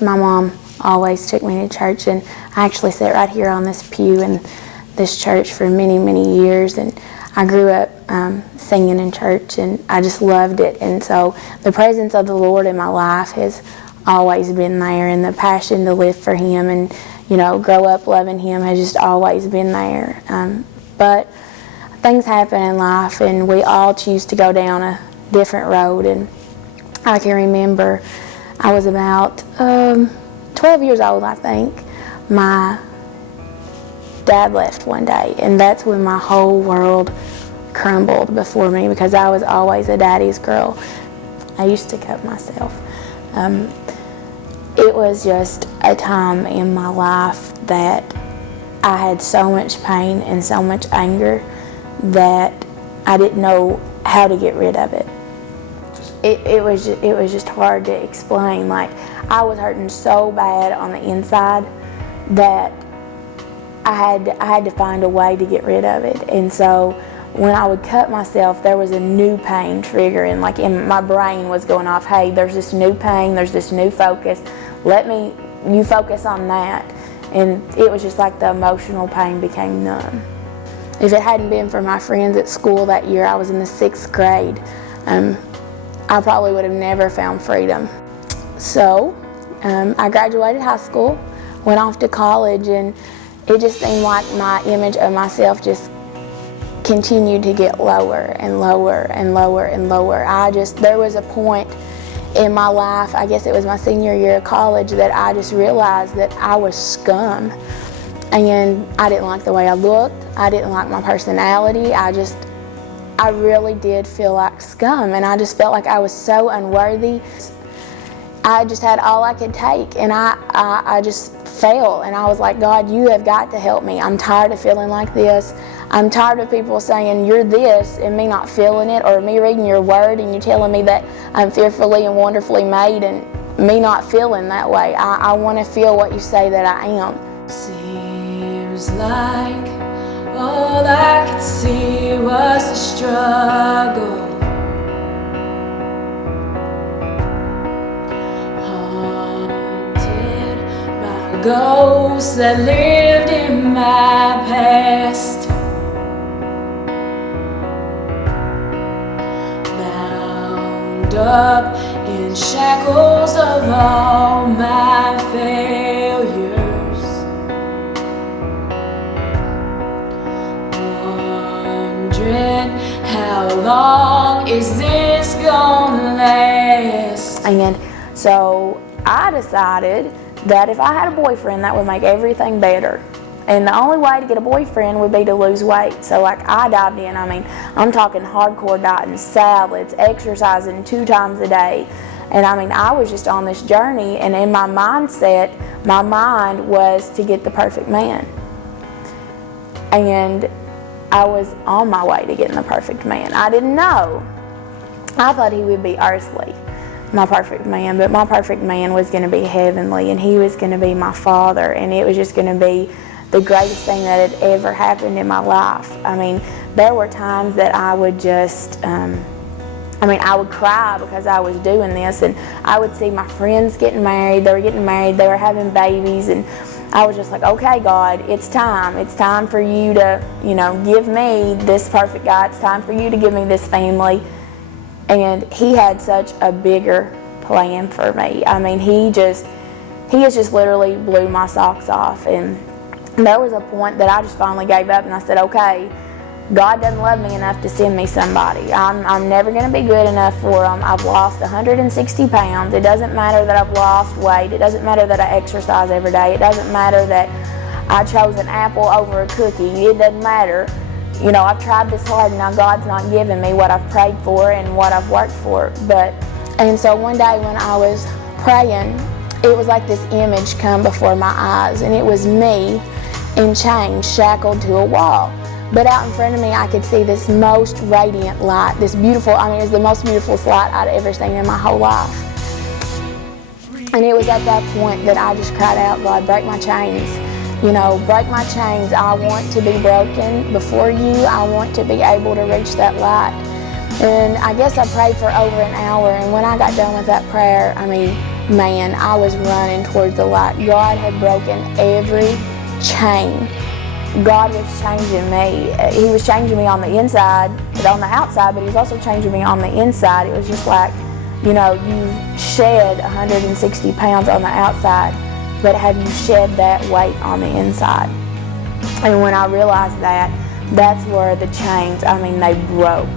church. My mom always took me to church, and I actually sat right here on this pew in this church for many, many years, and I grew up singing in church, and I just loved it. And so the presence of the Lord in my life has always been there, and the passion to live for Him and, you know, grow up loving Him has just always been there. But things happen in life, and we all choose to go down a different road. And I can remember I was about 12 years old, I think. My dad left one day, and that's when my whole world crumbled before me, because I was always a daddy's girl. I used to cut myself. It was just a time in my life that I had so much pain and so much anger that I didn't know how to get rid of it. It was just hard to explain. Like, I was hurting so bad on the inside that I had to find a way to get rid of it. And so when I would cut myself, there was a new pain triggering, like in my brain was going off, hey, there's this new pain, there's this new focus, you focus on that. And it was just like the emotional pain became numb. If it hadn't been for my friends at school that year, I was in the 6th grade, I probably would have never found freedom. So I graduated high school, went off to college, and it just seemed like my image of myself just continued to get lower and lower and lower and lower. There was a point in my life, I guess it was my senior year of college, that I just realized that I was scum. And I didn't like the way I looked. I didn't like my personality. I really did feel like scum, and I just felt like I was so unworthy. I just had all I could take, and I just fell, and I was like, God, you have got to help me. I'm tired of feeling like this. I'm tired of people saying you're this and me not feeling it, or me reading your word and you telling me that I'm fearfully and wonderfully made and me not feeling that way. I want to feel what you say that I am. Seems like all I could see was the struggle. Ghosts that lived in my past, bound up in shackles of all my failures, wondering how long is this gonna last. And so I decided that if I had a boyfriend, that would make everything better. And the only way to get a boyfriend would be to lose weight. So like, I dived in. I mean, I'm talking hardcore dieting, salads, exercising 2 times a day. And I mean, I was just on this journey, and in my mindset, my mind was to get the perfect man. And I was on my way to getting the perfect man. I didn't know. I thought he would be earthly, my perfect man, but my perfect man was going to be heavenly, and he was going to be my father, and it was just going to be the greatest thing that had ever happened in my life. I mean, there were times that I would just, I would cry because I was doing this, and I would see my friends getting married, they were having babies, and I was just like, okay, God, it's time for you to, give me this perfect guy, it's time for you to give me this family. And he had such a bigger plan for me. I mean, he has just literally blew my socks off. And there was a point that I just finally gave up, and I said, okay, God doesn't love me enough to send me somebody. I'm never going to be good enough for him. I've lost 160 pounds. It doesn't matter that I've lost weight. It doesn't matter that I exercise every day. It doesn't matter that I chose an apple over a cookie. It doesn't matter. I've tried this hard, and now God's not giving me what I've prayed for and what I've worked for. And so one day when I was praying, it was like this image come before my eyes, and it was me in chains, shackled to a wall. But out in front of me, I could see this most radiant light, this beautiful, it was the most beautiful light I'd ever seen in my whole life. And it was at that point that I just cried out, God, break my chains. Break my chains. I want to be broken before you. I want to be able to reach that light. And I guess I prayed for over an hour, and when I got done with that prayer, man, I was running towards the light. God had broken every chain. God was changing me. He was changing me on the inside, but on the outside, but he was also changing me on the inside. It was just like, you know, you've shed 160 pounds on the outside, but have you shed that weight on the inside? And when I realized that, that's where the chains, I mean, they broke.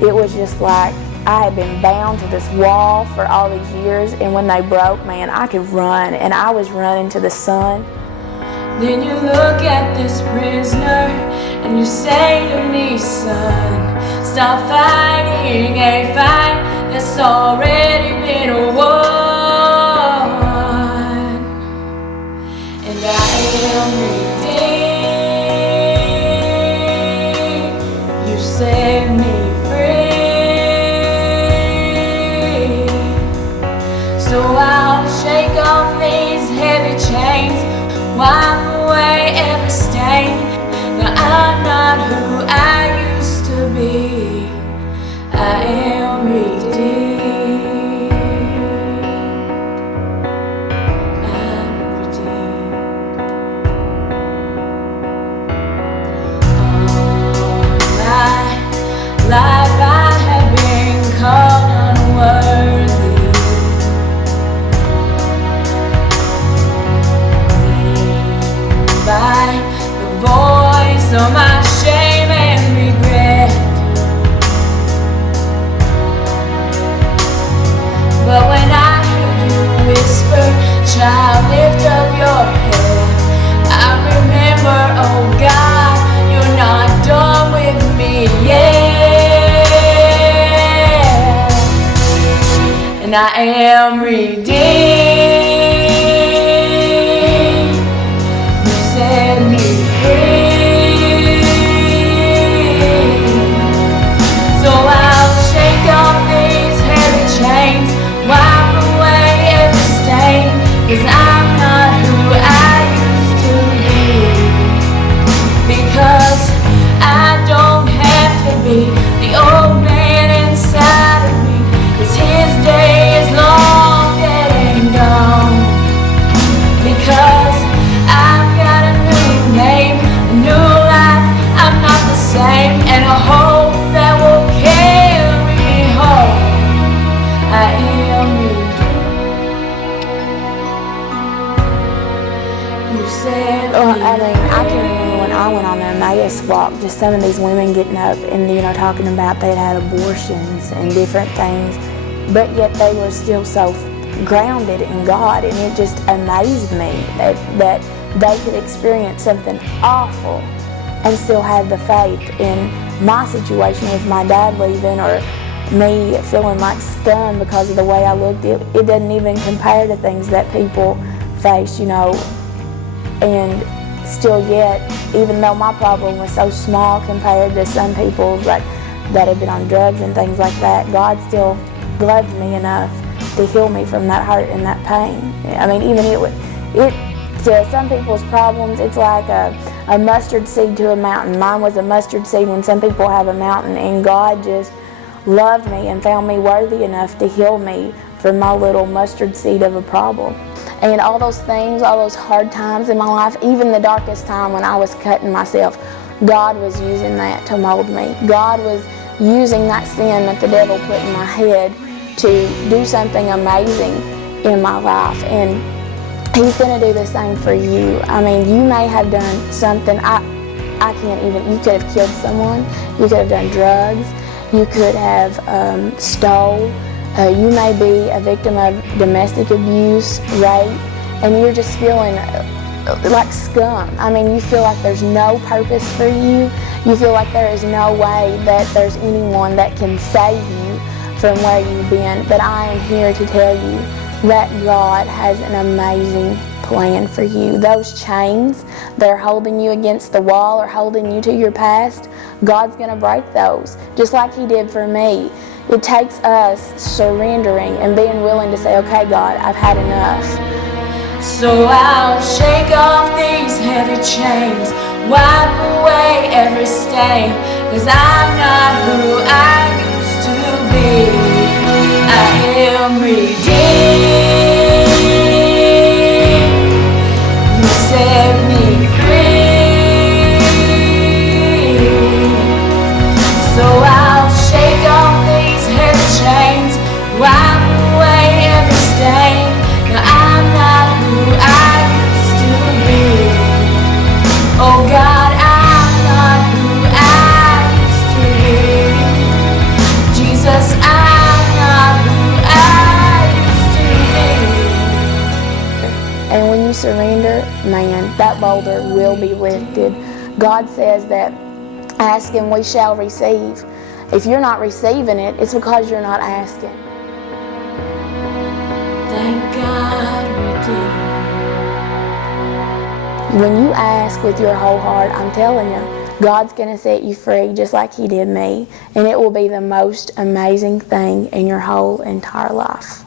It was just like I had been bound to this wall for all these years, and when they broke, man, I could run, and I was running to the sun. Then you look at this prisoner and you say to me, son, stop fighting a fight that's already been won. And I am redeemed. You set me free. So I'll shake off these heavy chains, wipe away every stain. Now I'm not who I used to be. I am redeemed. I'm redeemed. All my life I have been called unworthy. By the voice of my shame and regret. But when I hear you whisper, child, lift up your head, I remember, oh God, you're not done with me yet. And I am redeemed. Set me free. So I'll shake off these heavy chains, wipe away every stain, 'cause I'm not who I used to be. Because I don't have to be the old man inside of me, 'cause his day is long dead and gone. Because I've got a new name, a new life, I'm not the same, and a hope that will carry me home. I am redeemed. You said I mean, I can remember when I went on the Emmaus walk, just some of these women getting up and, you know, talking about they'd had abortions and different things, but yet they were still so grounded in God, and it just amazed me that they could experience something awful and still have the faith. In my situation with my dad leaving, or me feeling like scum because of the way I looked, it doesn't even compare to things that people face, you know. And still yet, even though my problem was so small compared to some people's that had been on drugs and things like that, God still loved me enough to heal me from that hurt and that pain. I mean, even to some people's problems, it's like a mustard seed to a mountain. Mine was a mustard seed when some people have a mountain, and God just loved me and found me worthy enough to heal me from my little mustard seed of a problem. And all those things, all those hard times in my life, even the darkest time when I was cutting myself, God was using that to mold me. God was using that sin that the devil put in my head to do something amazing in my life. And He's going to do the same for you. I mean, you may have done something, I can't even, you could have killed someone, you could have done drugs, you could have stole, you may be a victim of domestic abuse, rape, and you're just feeling like scum. I mean, you feel like there's no purpose for you. You feel like there is no way that there's anyone that can save you from where you've been. But I am here to tell you that God has an amazing plan for you. Those chains that are holding you against the wall or holding you to your past, God's going to break those, just like He did for me. It takes us surrendering and being willing to say, okay, God, I've had enough. So I'll shake off these heavy chains, wipe away every stain, 'cause I'm not who I used to be. I am redeemed. And when you surrender, man, that boulder will be lifted. God says that ask and we shall receive. If you're not receiving it, it's because you're not asking. Thank God we do. When you ask with your whole heart, I'm telling you, God's going to set you free just like He did me. And it will be the most amazing thing in your whole entire life.